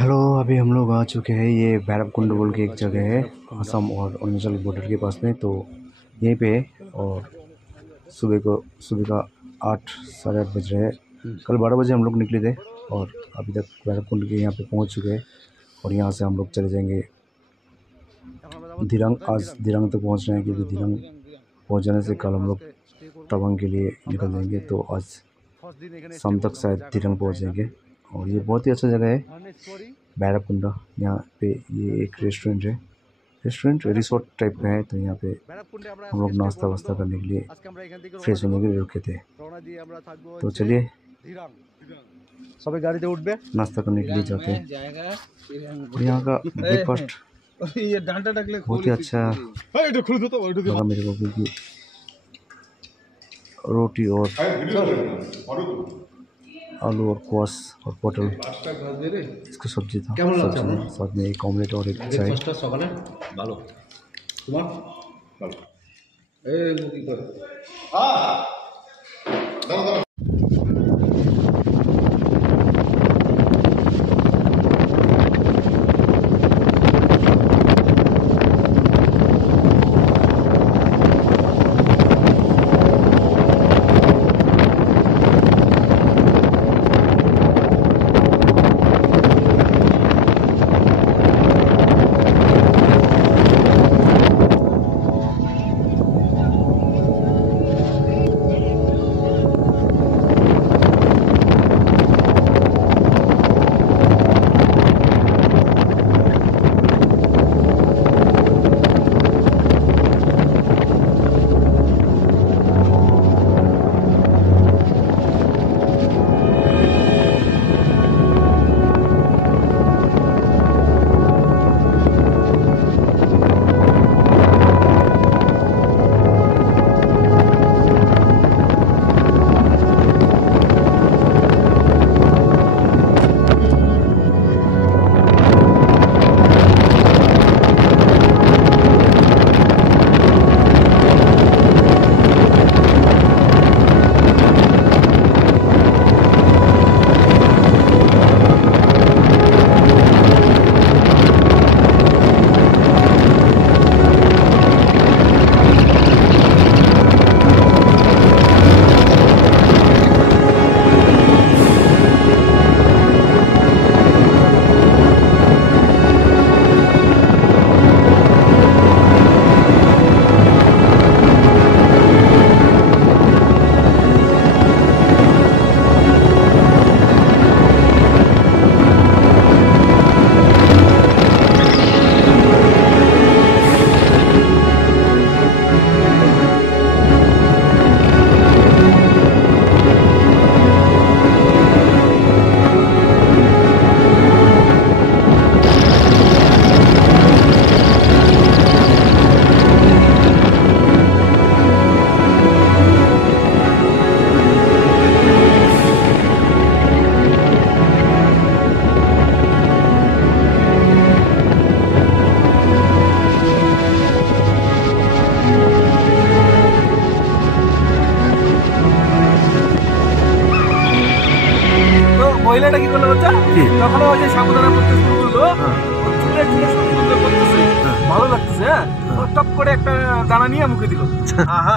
Hello, अभी हम लोग आ चुके हैं। ये भैरवकुंड बोल के एक जगह है असम और अरुणाचल बॉर्डर के पास में। तो यहीं पे है और सुबह का 8 साढ़े 8 बज रहे हैं। कल 12 बजे हम लोग निकले थे और अभी तक भैरवकुंड के यहाँ पे पहुँच चुके हैं। और यहाँ से हम लोग चले जाएंगे दिरांग। आज दिरांग तक पहुँच रहे हैं क्योंकि दिरांग पहुँच जाने से कल हम लोग तवांग के लिए निकल जाएंगे। तो आज शाम तक शायद दिरांग पहुँच जाएंगे। और ये बहुत ही अच्छा जगह है भैरवकुंड। यहाँ पे ये एक रेस्टोरेंट रिसोर्ट टाइप का है। तो यहाँ पे हम लोग नाश्ता वास्ता करने के लिए, फ्रेश होने के लिए रुके थे। तो चलिए सभी गाड़ी से उठबे, नाश्ता करने के लिए जाते हैं। और यहाँ का ब्रेकफास्ट बहुत ही अच्छा लगा मेरे को, क्योंकि रोटी और आलू और क्वास और पटल इसका सब्जी था। साथ में एक ऑमलेट और एक चाय। মহিলাটা কি করলো বাচ্চা, তখন ওই যে সাবধানে করতে শুরু করলো, চুলে চুলে সুন্দর করতেছে, ভালো লাগতেছে। টপ করে একটা দানা নিয়ে মুখে দিল।